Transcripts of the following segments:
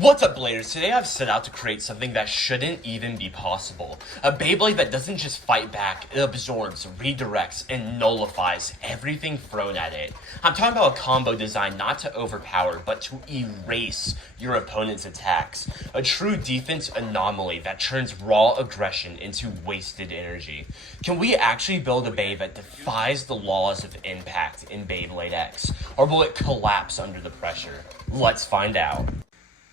What's up, Bladers? Today I've set out to create something that shouldn't even be possible. A Beyblade that doesn't just fight back, it absorbs, redirects, and nullifies everything thrown at it. I'm talking about a combo designed not to overpower, but to erase your opponent's attacks. A true defense anomaly that turns raw aggression into wasted energy. Can we actually build a Beyblade that defies the laws of impact in Beyblade X? Or will it collapse under the pressure? Let's find out.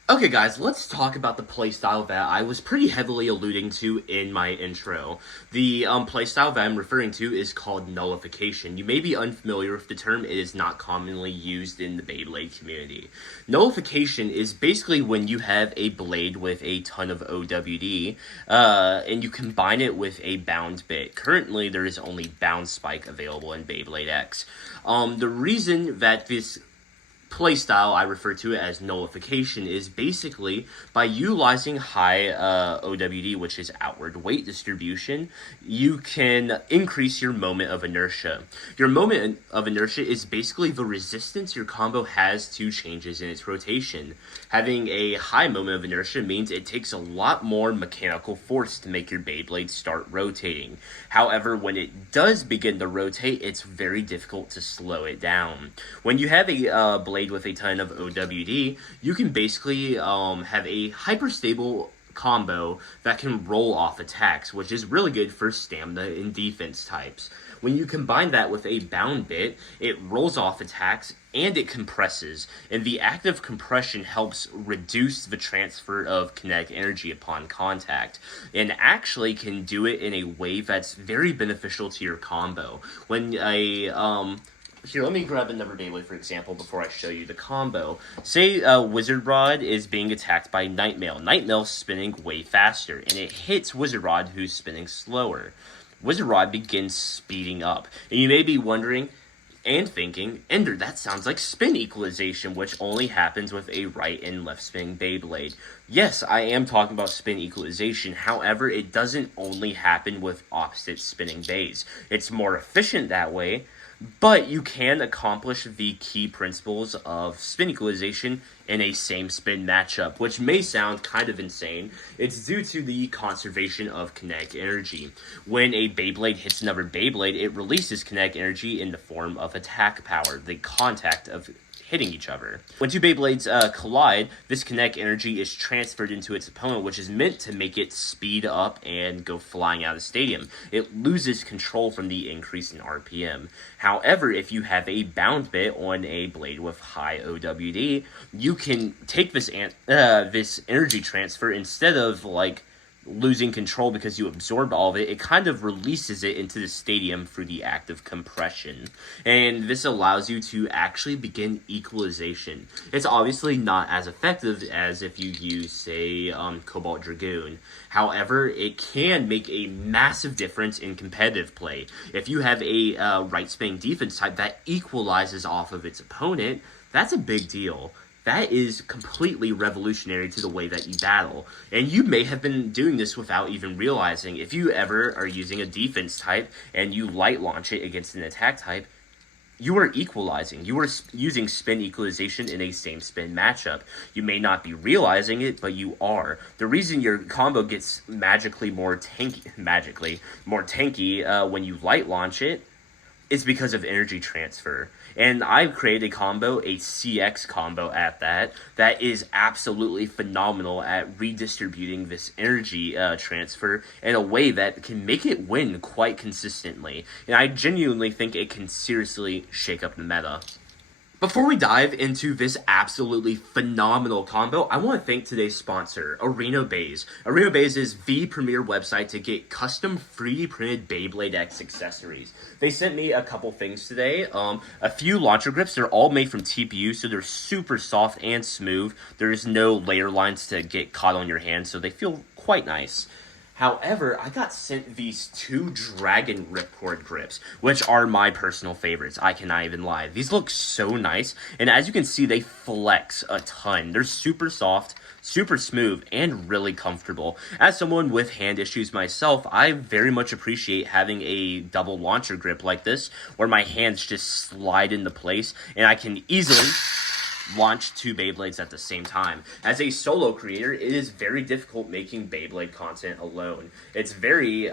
Okay guys, let's talk about the playstyle that I was pretty heavily alluding to in my intro. The playstyle that I'm referring to is called Nullification. You may be unfamiliar with the term, it is not commonly used in the Beyblade community. Nullification is basically when you have a blade with a ton of OWD, and you combine it with a bound bit. Currently, there is only bound spike available in Beyblade X. The reason that this playstyle I refer to it as nullification is basically by utilizing high OWD, which is outward weight distribution, you can increase your moment of inertia. Your moment of inertia is basically the resistance your combo has to changes in its rotation. Having a high moment of inertia means it takes a lot more mechanical force to make your Beyblade start rotating. However, when it does begin to rotate, it's very difficult to slow it down. When you have a blade with a ton of OWD, you can basically have a hyperstable combo that can roll off attacks, which is really good for stamina and defense types. When you combine that with a bound bit, it rolls off attacks and it compresses, and the act of compression helps reduce the transfer of kinetic energy upon contact, and actually can do it in a way that's very beneficial to your combo. When Here, let me grab another Beyblade, for example, before I show you the combo. Say Wizard Rod is being attacked by Nightmail. Nightmail's spinning way faster, and it hits Wizard Rod, who's spinning slower. Wizard Rod begins speeding up, and you may be wondering and thinking, Ender, that sounds like spin equalization, which only happens with a right and left spinning Beyblade. Yes, I am talking about spin equalization, however, it doesn't only happen with opposite spinning bays. It's more efficient that way, but you can accomplish the key principles of spin equalization in a same spin matchup, which may sound kind of insane. It's due to the conservation of kinetic energy. When a Beyblade hits another Beyblade, it releases kinetic energy in the form of attack power, the contact of hitting each other. When two Beyblades collide, this kinetic energy is transferred into its opponent, which is meant to make it speed up and go flying out of the stadium. It loses control from the increase in RPM. However, if you have a bound bit on a blade with high OWD, you can take this energy transfer, instead of losing control because you absorbed all of it, it kind of releases it into the stadium through the act of compression. And this allows you to actually begin equalization. It's obviously not as effective as if you use, say, Cobalt Dragoon. However, it can make a massive difference in competitive play. If you have a right spinning defense type that equalizes off of its opponent, that's a big deal. That is completely revolutionary to the way that you battle. And you may have been doing this without even realizing. If you ever are using a defense type and you light launch it against an attack type, you are equalizing. You are using spin equalization in a same spin matchup. You may not be realizing it, but you are. The reason your combo gets magically more tanky when you light launch it is because of energy transfer. And I've created a combo, a CX combo at that is absolutely phenomenal at redistributing this energy transfer in a way that can make it win quite consistently. And I genuinely think it can seriously shake up the meta. Before we dive into this absolutely phenomenal combo, I want to thank today's sponsor, ArenaBays. ArenaBays is the premier website to get custom 3D printed Beyblade X accessories. They sent me a couple things today. A few launcher grips. They're all made from TPU, so they're super soft and smooth. There's no layer lines to get caught on your hand, so they feel quite nice. However, I got sent these two Dragon Ripcord grips, which are my personal favorites. I cannot even lie. These look so nice, and as you can see, they flex a ton. They're super soft, super smooth, and really comfortable. As someone with hand issues myself, I very much appreciate having a double launcher grip like this, where my hands just slide into place, and I can easily launch 2 Beyblades at the same time. As a solo creator, it is very difficult making Beyblade content alone. It's very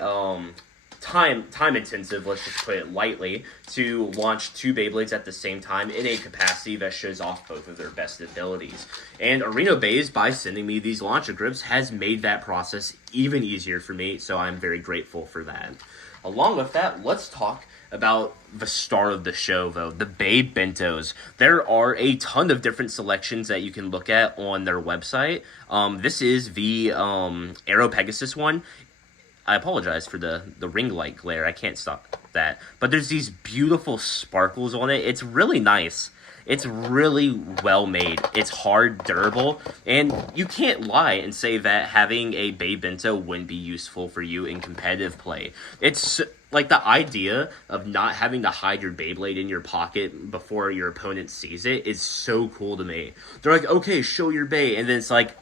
time intensive, let's just put it lightly, to launch 2 Beyblades at the same time in a capacity that shows off both of their best abilities. And Arenobase, by sending me these launcher grips, has made that process even easier for me, so I'm very grateful for that. Along with that, let's talk about the star of the show, though, the Babe Bentos. There are a ton of different selections that you can look at on their website. This is the Aero Pegasus one. I apologize for the ring light glare. I can't stop that. But there's these beautiful sparkles on it. It's really nice. It's really well made. It's hard, durable, and you can't lie and say that having a Babe Bento wouldn't be useful for you in competitive play. It's like the idea of not having to hide your Beyblade in your pocket before your opponent sees it is so cool to me. They're like, okay, show your Bay, and then it's like,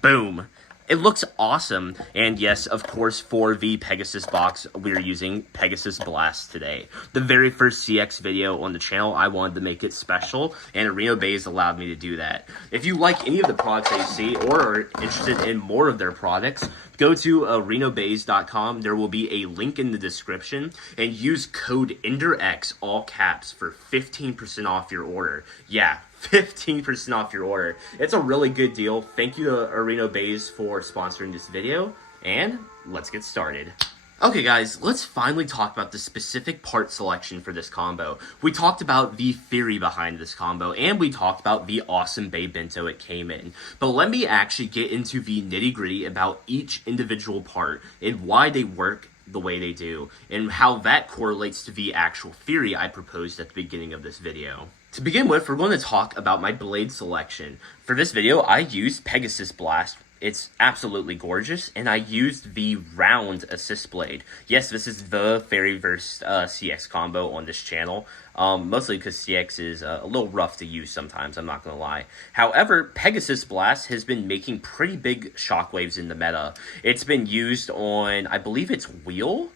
boom. It looks awesome, and yes, of course, for the Pegasus box, we're using Pegasus Blast today. The very first CX video on the channel, I wanted to make it special, and Arenobase allowed me to do that. If you like any of the products that you see, or are interested in more of their products, go to arenobase.com. There will be a link in the description, and use code EnderX, all caps, for 15% off your order. Yeah, 15% off your order. It's a really good deal. Thank you to Arenobase for sponsoring this video, and let's get started. Okay guys, let's finally talk about the specific part selection for this combo. We talked about the theory behind this combo, and we talked about the awesome Babe Bento it came in. But let me actually get into the nitty-gritty about each individual part and why they work the way they do, and how that correlates to the actual theory I proposed at the beginning of this video. To begin with, we're going to talk about my blade selection. For this video, I used Pegasus Blast. It's absolutely gorgeous, and I used the round assist blade. Yes, this is the very first CX combo on this channel, mostly because CX is a little rough to use sometimes, I'm not going to lie. However, Pegasus Blast has been making pretty big shockwaves in the meta. It's been used on, I believe it's Wheel?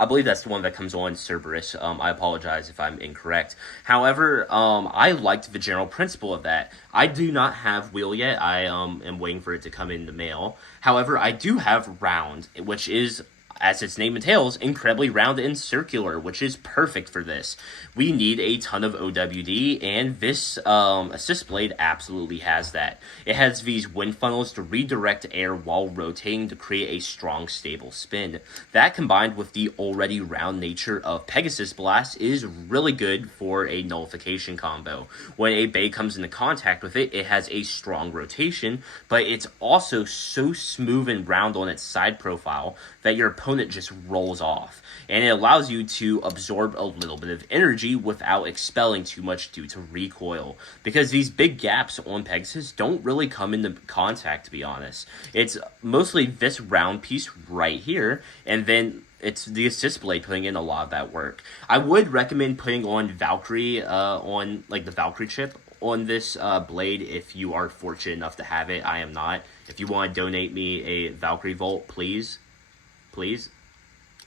I believe that's the one that comes on Cerberus. I apologize if I'm incorrect. However, I liked the general principle of that. I do not have Wheel yet. I am waiting for it to come in the mail. However, I do have Round, which is, as its name entails, incredibly round and circular, which is perfect for this. We need a ton of OWD, and this assist blade absolutely has that. It has these wind funnels to redirect air while rotating to create a strong, stable spin. That, combined with the already round nature of Pegasus Blast, is really good for a nullification combo. When a Bay comes into contact with it, it has a strong rotation, but it's also so smooth and round on its side profile that your opponent just rolls off, and it allows you to absorb a little bit of energy without expelling too much due to recoil, because these big gaps on Pegasus don't really come into contact, to be honest. It's mostly this round piece right here, and then it's the assist blade putting in a lot of that work. I would recommend putting on Valkyrie, on like the Valkyrie chip on this blade if you are fortunate enough to have it. I am not. If you want to donate me a Valkyrie Volt, please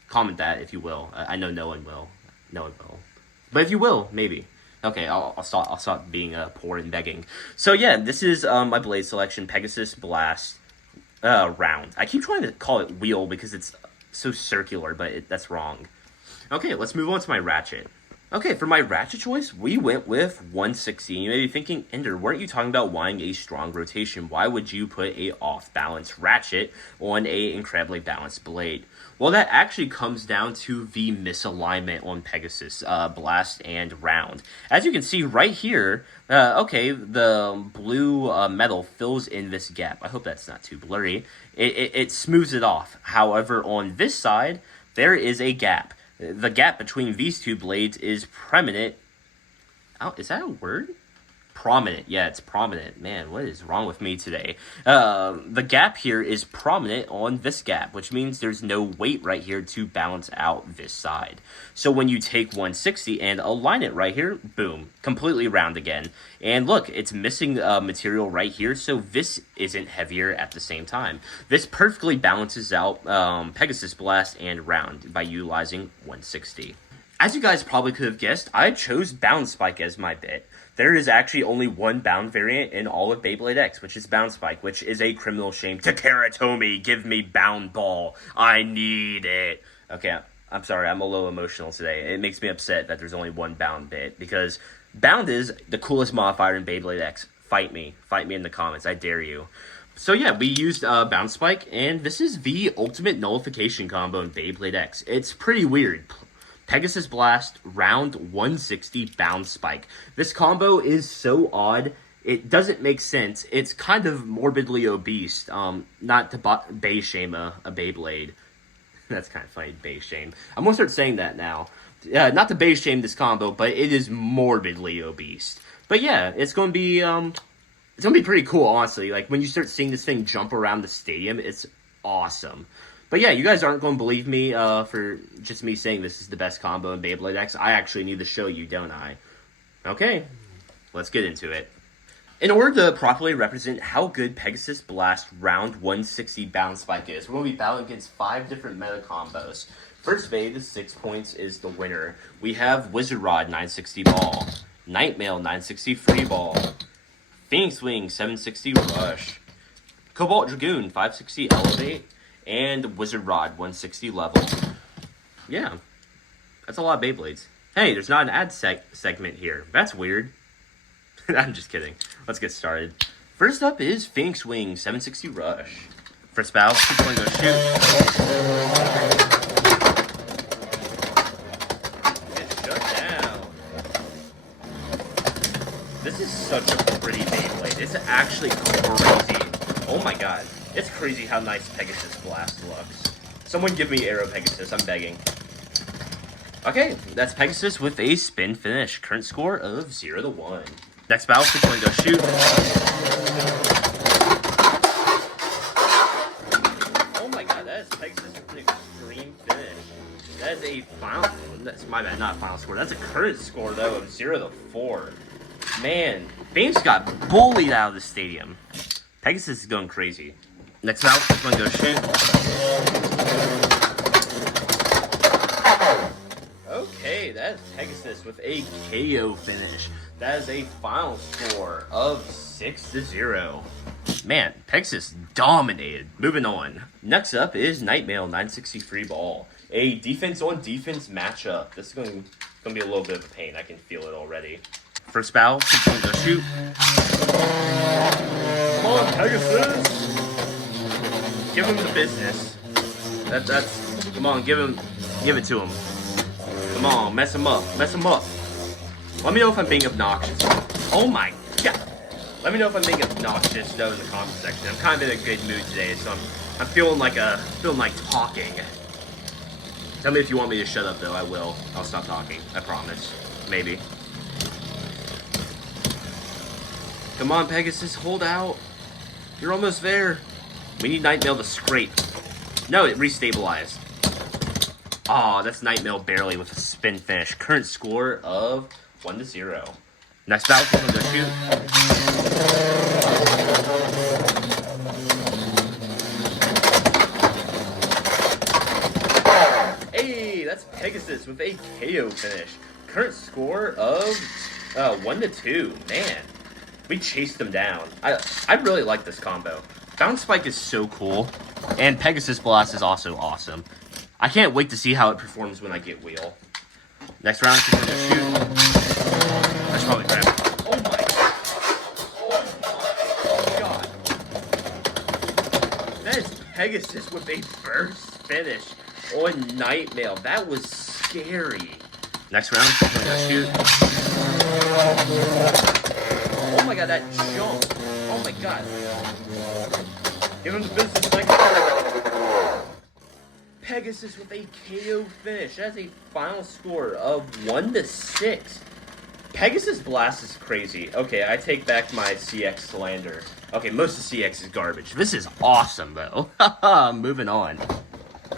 comment that if you will. I know no one will. No one will. But if you will, maybe. Okay, I'll stop being poor and begging. So yeah, this is my blade selection, Pegasus Blast Round. I keep trying to call it Wheel because it's so circular, but that's wrong. Okay, let's move on to my ratchet. Okay, for my ratchet choice, we went with 160. You may be thinking, Ender, weren't you talking about wanting a strong rotation? Why would you put a off-balance ratchet on a incredibly balanced blade? Well, that actually comes down to the misalignment on Pegasus Blast and Round. As you can see right here, okay, the blue metal fills in this gap. I hope that's not too blurry. It smooths it off. However, on this side, there is a gap. The gap between these two blades is prominent. Oh, is that a word? Prominent. Yeah, it's prominent. Man, what is wrong with me today? The gap here is prominent on this gap, which means there's no weight right here to balance out this side. So when you take 160 and align it right here, boom, completely round again. And look, it's missing material right here, so this isn't heavier at the same time. This perfectly balances out Pegasus Blast and Round by utilizing 160. As you guys probably could have guessed, I chose Bounce Spike as my bit. There is actually only one bound variant in all of Beyblade X, which is Bound Spike, which is a criminal shame. Takara Tomy, give me Bound Ball. I need it. Okay, I'm sorry, I'm a little emotional today. It makes me upset that there's only one Bound bit, because Bound is the coolest modifier in Beyblade X. Fight me. Fight me in the comments. I dare you. So yeah, we used Bound Spike, and this is the ultimate nullification combo in Beyblade X. It's pretty weird. Pegasus Blast, round 160, Bound Spike. This combo is so odd, it doesn't make sense. It's kind of morbidly obese, not to base shame a Beyblade. That's kind of funny, base shame. I'm going to start saying that now. Not to base shame this combo, but it is morbidly obese. But yeah, it's going to be pretty cool, honestly. Like, when you start seeing this thing jump around the stadium, it's awesome. But yeah, you guys aren't going to believe me for just me saying this is the best combo in Beyblade X. I actually need to show you, don't I? Okay, let's get into it. In order to properly represent how good Pegasus Blast round 160 Bound Spike is, we're going to be battling against 5 different meta combos. First Bay, the 6 points, is the winner. We have Wizard Rod 960 Ball, Nightmail 960 Free Ball, Phoenix Wing 760 Rush, Cobalt Dragoon 560 Elevate, and Wizard Rod 160 Level. Yeah, that's a lot of Beyblades. Hey, there's not an ad segment here. That's weird. I'm just kidding. Let's get started. First up is Phoenix Wing 760 Rush. First battle, keep going, go shoot. Get shut down. This is such a pretty Beyblade. It's actually crazy. Oh my god. It's crazy how nice Pegasus Blast looks. Someone give me Aero Pegasus, I'm begging. Okay, that's Pegasus with a spin finish. Current score of 0-1. Next battle, keep going, go shoot. Oh my god, that is Pegasus with an extreme finish. That is a final, that's my bad, not a final score. That's a current score, though, of 0-4. Man, Bames got bullied out of the stadium. Pegasus is going crazy. Next battle, keep going, go shoot. Okay, that is Pegasus with a KO finish. That is a final score of 6-0. Man, Pegasus dominated. Moving on. Next up is Nightmail 960 Free Ball. A defense-on-defense matchup. This is going to be a little bit of a pain. I can feel it already. First battle, keep going, go shoot. Come on, Pegasus! Give him the business. That's come on, give it to him. Come on, mess him up. Let me know if I'm being obnoxious. Oh my god. Let me know if I'm being obnoxious though in the comment section. I'm kind of in a good mood today, so I'm feeling like talking. Tell me if you want me to shut up though, I will. I'll stop talking. I promise. Maybe. Come on, Pegasus, hold out. You're almost there. We need Nightmail to scrape. No, it restabilized. Aw, that's Nightmail barely with a spin finish. Current score of 1-0. Next battle, keep going, go shoot. Hey, that's Pegasus with a KO finish. Current score of 1-2. Man, we chased them down. I really like this combo. Bound Spike is so cool, and Pegasus Blast is also awesome. I can't wait to see how it performs when I get Wheel. Next round, keep going to shoot. I should probably grab it. Oh my god. That is Pegasus with a burst finish on Nightmail. That was scary. Next round, keep going to shoot. Oh my god, that jump. Oh my god. Give him the business next round. Pegasus with a KO finish. That's a final score of 1-6. Pegasus Blast is crazy. Okay, I take back my CX slander. Okay, most of CX is garbage. This is awesome, though. Moving on.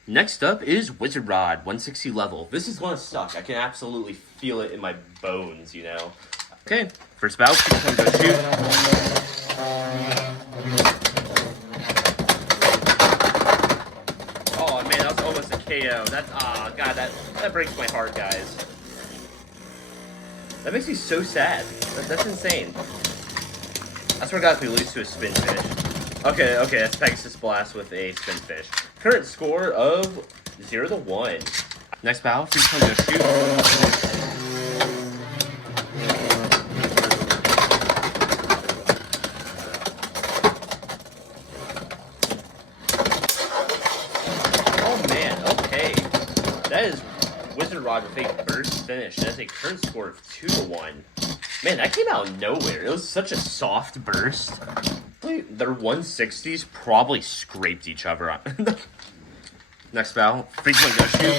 Next up is Wizard Rod, 160 level. This is gonna suck. I can absolutely feel it in my bones, you know. Okay, first battle, keep going, go shoot. KO. That's god, that breaks my heart, guys. That makes me so sad. That's insane. I swear to God, if we lose to a spin fish. Okay, that's Pegasus Blast with a spin fish. Current score of 0-1. Next battle, free time to shoot. Oh man, okay. That is Wizard Rod with a burst finish. That's a current score of 2-1. Man, that came out of nowhere. It was such a soft burst. Their 160s probably scraped each other on. Next battle, free point go shoot.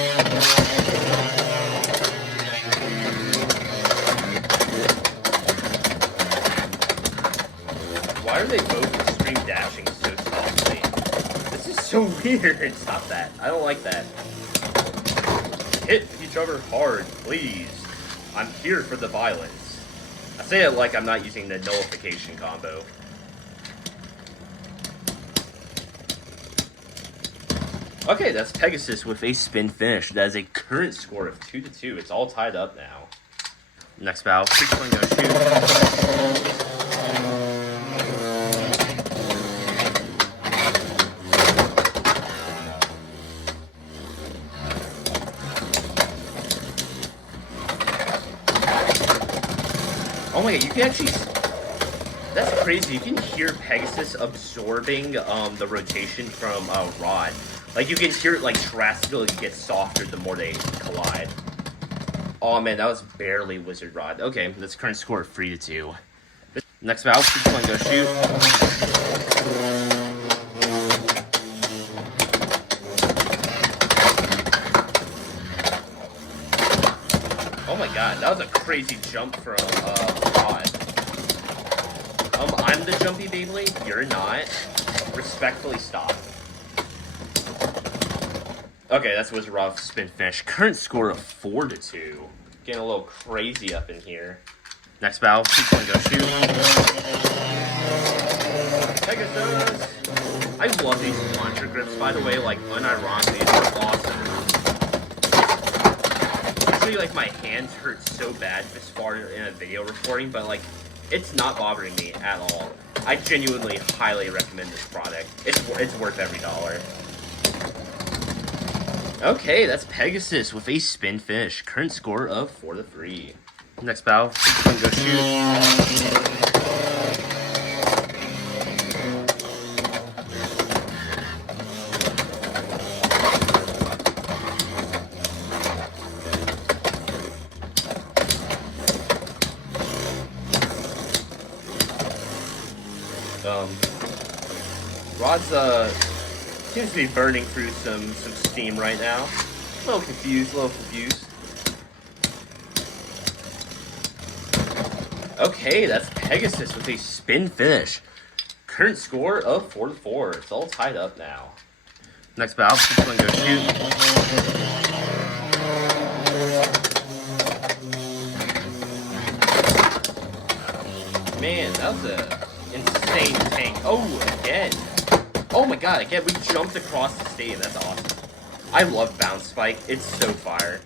Why are they both extreme dashing so softly? This is so weird. Stop that. I don't like that. Hit each other hard, please. I'm here for the violence. I say it like I'm not using the Nullification Combo. Okay, that's Pegasus with a spin finish. That is a current score of 2-2. It's all tied up now. Next battle, free point go shoot. Oh my god, you can actually... That's crazy. You can hear Pegasus absorbing the rotation from Rod. Like, you can hear it, like, drastically get softer the more they collide. Oh, man, that was barely Wizard Rod. Okay, that's current score of 3-2. Next battle, free point go shoot. Oh my god, that was a crazy jump from Rod. I'm the jumpy Beyblade, you're not. Respectfully stop. Okay, that's Wizard Rod spin finish. Current score of 4-2. Getting a little crazy up in here. Next battle, free point go shoot. Pegasus! I love these launcher grips, by the way, like, unironically, they're awesome. Usually, like, my hands hurt so bad this far in a video recording, but, like, it's not bothering me at all. I genuinely highly recommend this product. It's worth every dollar. Okay, that's Pegasus with a spin finish. Current score of 4-3. Next battle, go shoot. Rod's seems to be burning through some steam right now. A little confused. Okay, that's Pegasus with a spin finish. Current score of 4-4. It's all tied up now. Next battle, one go shoot. Man, that was a insane tank. Oh, again. Oh my god, again, we jumped across the stadium. That's awesome. I love Bounce Spike. It's so fire.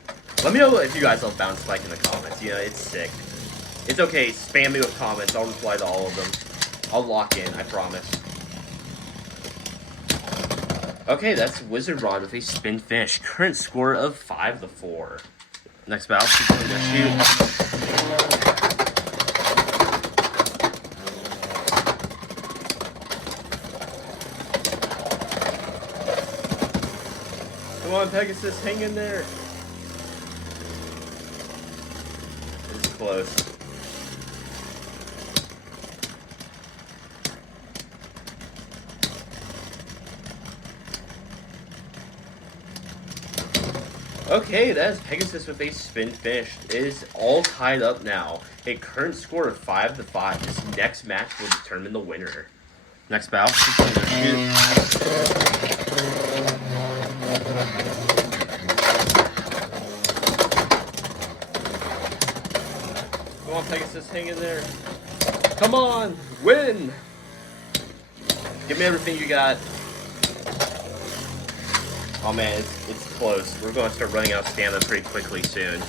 Let me know if you guys love Bounce Spike in the comments. You know, it's sick. It's okay. Spam me with comments. I'll reply to all of them. I'll lock in. I promise. Okay, that's Wizard Rod with a spin finish. Current score of 5-4. Next battle, shoot. Come on, Pegasus, hang in there. It's close. Okay, that is Pegasus with a spin finish. It is all tied up now. A current score of 5-5. This next match will determine the winner. Next battle. Come on, Pegasus, hang in there. Come on, win! Give me everything you got. Oh man, it's close. We're going to start running out of stamina pretty quickly soon.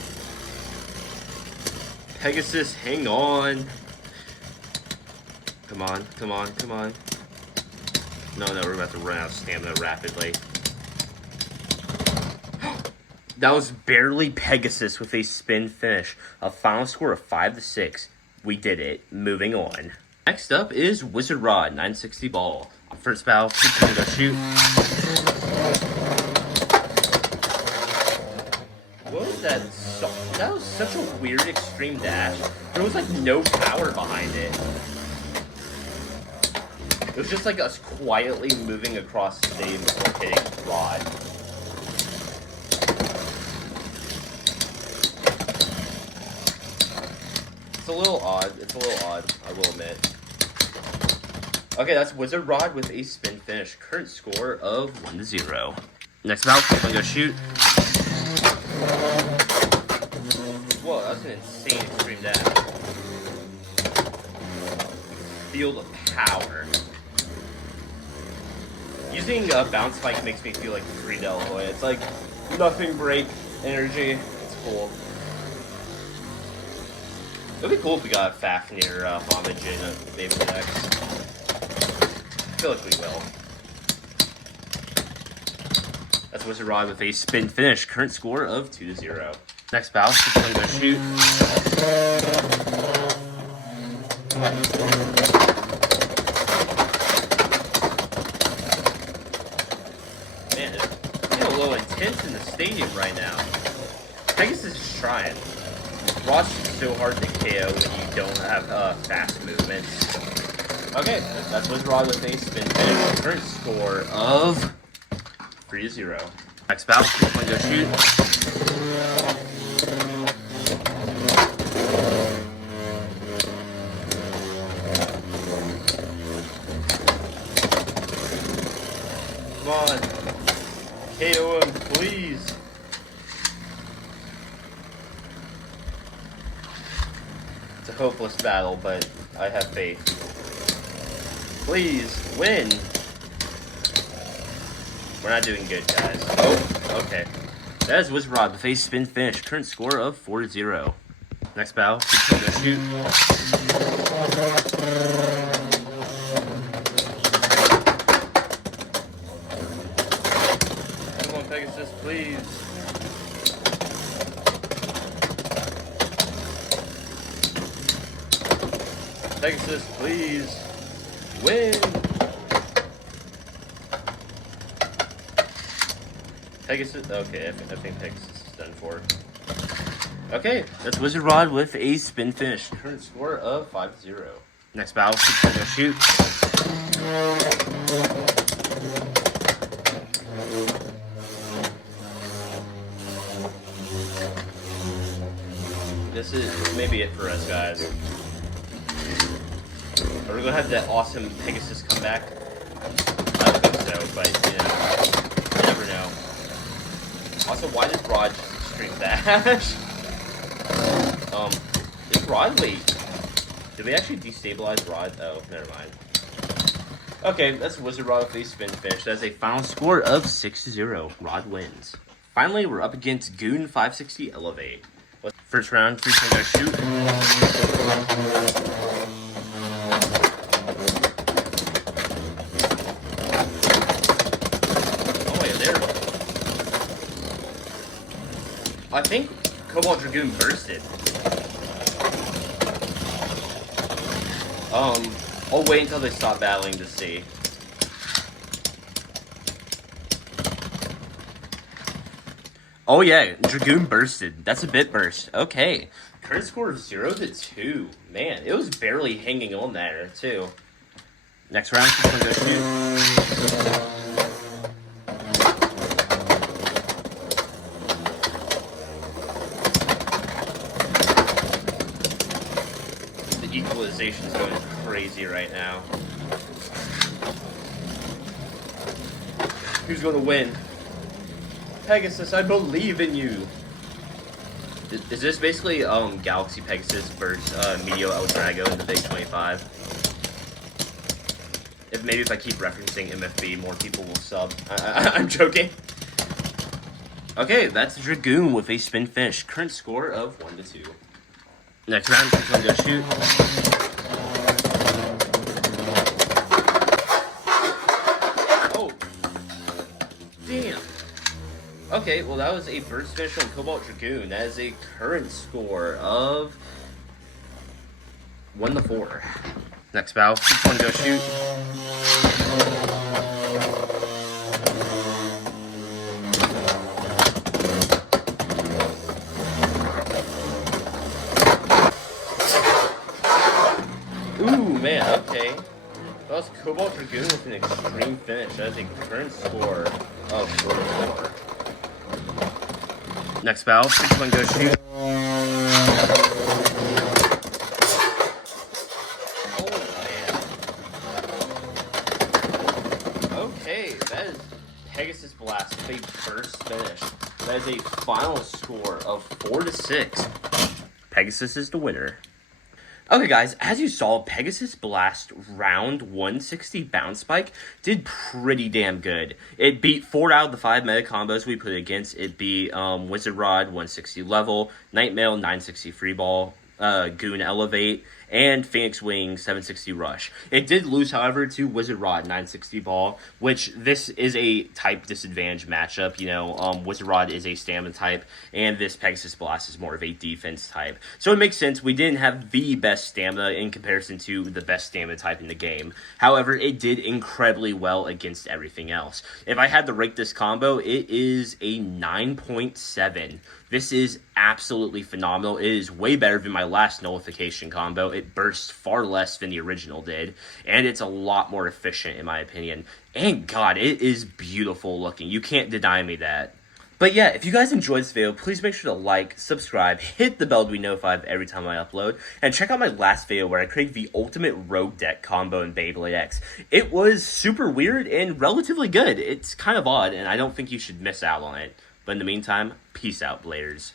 Pegasus, hang on. Come on, come on, come on. No, we're about to run out of stamina rapidly. That was barely Pegasus with a spin finish. A final score of 5-6. We did it. Moving on. Next up is Wizard Rod, 960 ball. First battle, keep going to shoot. What was that? That was such a weird extreme dash. There was like no power behind it. It was just like us quietly moving across the stage before hitting Rod. It's a little odd. I will admit. Okay, that's Wizard Rod with a spin finish. Current score of 1-0. Next battle, keep on go shoot. Whoa, that's an insane extreme dash. Field of power. Using a bounce spike makes me feel like free Delahoy. It's like nothing break energy. It's cool. It would be cool if we got a Fafnir homage in Beyblade X. I feel like we will. That's Wizard Rod with a spin finish. Current score of 2-0. Next battle, keep on go shoot. Man, it's getting a little intense in the stadium right now. Pegasus is trying. Rod's so hard to KO when you don't have fast movements. Okay, that's Wizard Rod with a spin finish. Current score of 3-0. Next battle, keep on go shoot. Come on. KO him, please. It's a hopeless battle, but I have faith. Please, win. We're not doing good, guys. Oh, okay. That is Wizard Rod with a spin finish. Current score of 4-0. Next battle, keep on go shoot. Come on, Pegasus, please. Pegasus, please. Win! Pegasus, okay, I think Pegasus is done for. Okay, that's Wizard Rod with a spin finish. Current score of 5-0. Next battle, keep on go shoot. This is maybe it for us, guys. Are we gonna have that awesome Pegasus comeback? I don't think so, but you never know. Also, why does Rod just extreme dash? Is Rod late? Did we actually destabilize Rod? Oh, never mind. Okay, that's Wizard Rod with a spin finish. That's a final score of 6-0. Rod wins. Finally, we're up against Goon 560 Elevate. First round, 3 go shoot. I think Cobalt Dragoon bursted. I'll wait until they stop battling to see. Oh yeah, Dragoon bursted. That's a bit burst. Okay. Current score of 0-2. Man, it was barely hanging on there, too. Next round, keep on go shoot. Equalization's going crazy right now. Who's going to win? Pegasus, I believe in you. Is this basically Galaxy Pegasus versus Meteor El Drago in the Big 25? If I keep referencing MFB, more people will sub. I'm joking. Okay, that's Dragoon with a spin finish. Current score of 1-2. Next round, keep on go shoot. Oh. Damn. Okay, well that was a burst finish on Cobalt Dragoon. That is a current score of 1-4. Next battle, keep on go shoot. Ooh, man, okay. That was Cobalt Dragoon with an extreme finish. That is a current score of 4-4. Next battle, keep on go shoot. Okay, that is Pegasus Blast with a burst finish. That is a final score of 4-6. Pegasus is the winner. Okay guys, as you saw, Pegasus Blast round 160 bounce spike did pretty damn good. It beat 4 out of the 5 meta combos we put against. It beat Wizard Rod 160 level, Nightmail 960 free ball, Goon Elevate, and Phoenix Wing 760 rush. It did lose, however, to Wizard Rod 960 ball, which this is a type disadvantage matchup. You know, Wizard Rod is a stamina type, and this Pegasus Blast is more of a defense type. So it makes sense. We didn't have the best stamina in comparison to the best stamina type in the game. However, it did incredibly well against everything else. If I had to rate this combo, it is a 9.7. This is absolutely phenomenal. It is way better than my last Nullification combo. It bursts far less than the original did, and it's a lot more efficient in my opinion. And God, it is beautiful looking. You can't deny me that. But yeah, if you guys enjoyed this video, please make sure to like, subscribe, hit the bell to be notified every time I upload, and check out my last video where I created the ultimate rogue deck combo in Beyblade X. It was super weird and relatively good. It's kind of odd, and I don't think you should miss out on it. But in the meantime, peace out, Bladers.